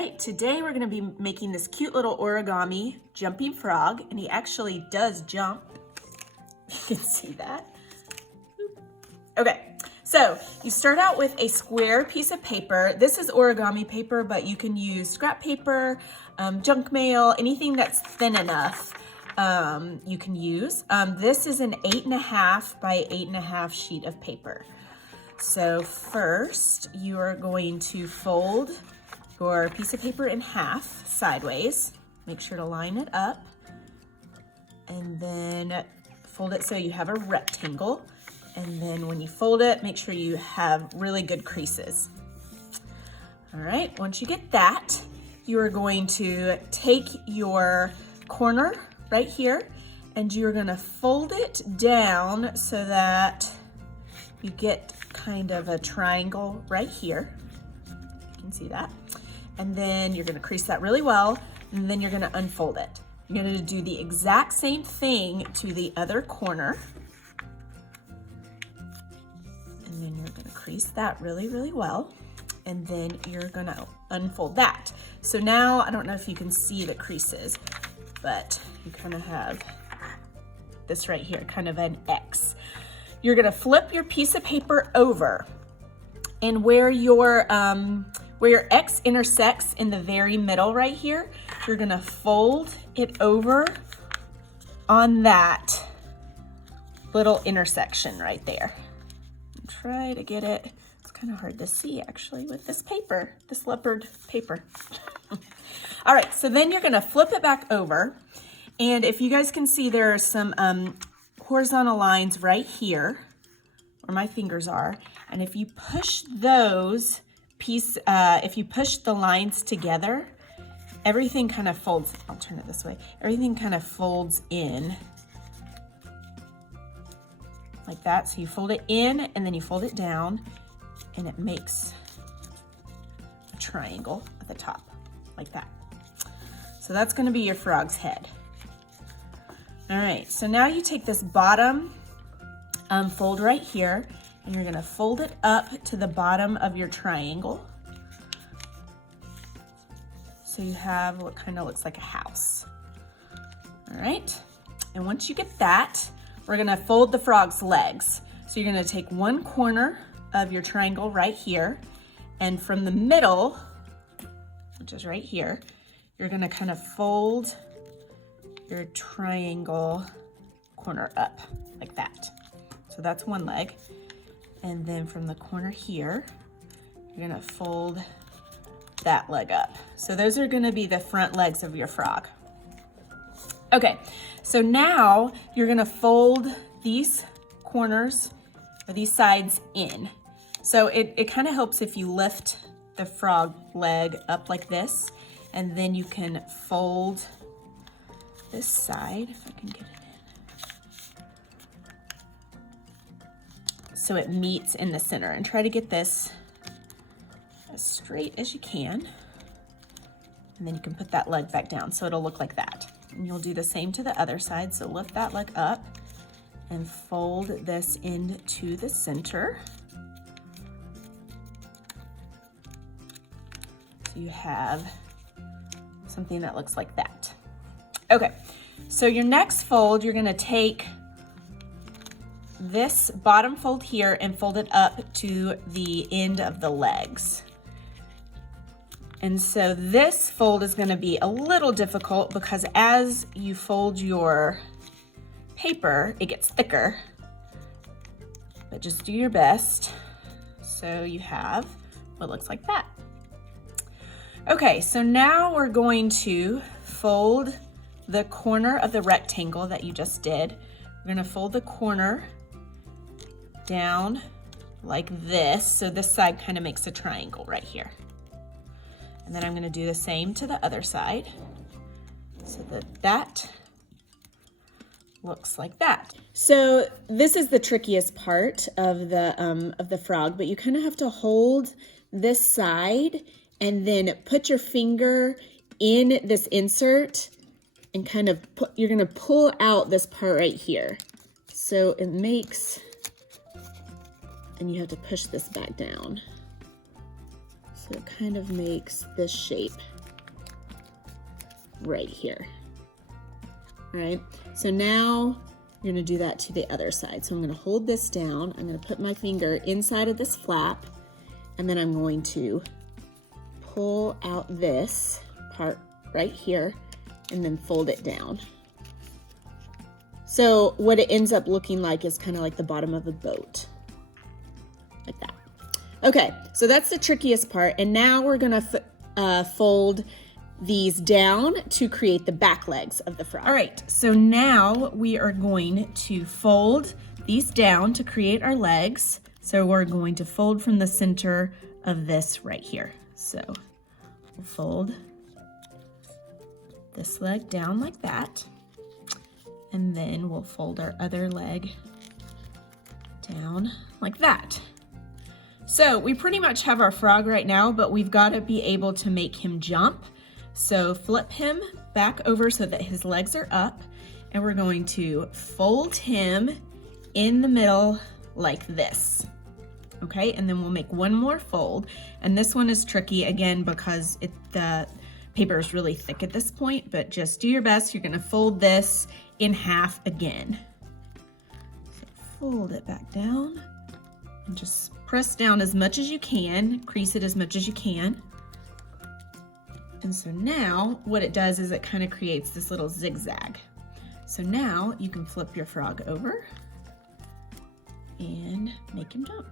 right, today we're going to be making this cute little origami jumping frog, and he actually does jump. You can see that. Okay, so you start out with a square piece of paper. This is origami paper, but you can use scrap paper, junk mail, anything that's thin enough you can use. This is an 8.5 by 8.5 sheet of paper. So first you are going to fold your piece of paper in half sideways. Make sure to line it up and then fold it so you have a rectangle. And then when you fold it, make sure you have really good creases. All right, once you get that, you are going to take your corner right here and you're gonna fold it down so that you get kind of a triangle right here. You can see that. And then you're gonna crease that really well, and then you're gonna unfold it. You're gonna do the exact same thing to the other corner. And then you're gonna crease that really, really well. And then you're gonna unfold that. So now, I don't know if you can see the creases, but you kind of have this right here, kind of an X. You're gonna flip your piece of paper over, and where your X intersects in the very middle right here, you're gonna fold it over on that little intersection right there. And try to get it, it's kind of hard to see actually with this paper, this leopard paper. All right, so then you're gonna flip it back over, and if you guys can see, there are some horizontal lines right here where my fingers are, and if you push those if you push the lines together, everything kind of folds. I'll turn it this way. Everything kind of folds in like that. So you fold it in and then you fold it down, and it makes a triangle at the top like that. So that's going to be your frog's head. All right, so now you take this bottom fold right here, and you're gonna fold it up to the bottom of your triangle. So you have what kind of looks like a house. All right, and once you get that, we're gonna fold the frog's legs. So you're gonna take one corner of your triangle right here, and from the middle, which is right here, you're gonna kind of fold your triangle corner up like that. So that's one leg. And then from the corner here, you're gonna fold that leg up. So those are gonna be the front legs of your frog. Okay, so now you're gonna fold these corners or these sides in. So it kind of helps if you lift the frog leg up like this, and then you can fold this side, if I can get it in. So it meets in the center, and try to get this as straight as you can. And then you can put that leg back down so it'll look like that. And you'll do the same to the other side. So lift that leg up and fold this into the center. So you have something that looks like that. Okay, so your next fold, you're gonna take this bottom fold here and fold it up to the end of the legs. And so this fold is gonna be a little difficult because as you fold your paper, it gets thicker, but just do your best. So you have what looks like that. Okay, so now we're going to fold the corner of the rectangle that you just did. We're gonna fold the corner down like this. So this side kind of makes a triangle right here. And then I'm gonna do the same to the other side so that looks like that. So this is the trickiest part of the frog, but you kind of have to hold this side and then put your finger in this insert and kind of you're gonna pull out this part right here. So it makes, and you have to push this back down. So So it kind of makes this shape right here. All right, so now you're gonna do that to the other side. So I'm gonna hold this down. I'm gonna put my finger inside of this flap, and then I'm going to pull out this part right here and then fold it down. So what it ends up looking like is kind of like the bottom of a boat, like that. Okay, so that's the trickiest part. And now we're gonna fold these down to create the back legs of the frog. All right, so now we are going to fold these down to create our legs. So we're going to fold from the center of this right here. So we'll fold this leg down like that. And then we'll fold our other leg down like that. So we pretty much have our frog right now, but we've got to be able to make him jump. So flip him back over so that his legs are up, and we're going to fold him in the middle like this. Okay, and then we'll make one more fold, and this one is tricky again because the paper is really thick at this point, but just do your best. You're gonna fold this in half again. So fold it back down and just press down as much as you can, crease it as much as you can. And so now what it does is it kind of creates this little zigzag. So now you can flip your frog over and make him jump.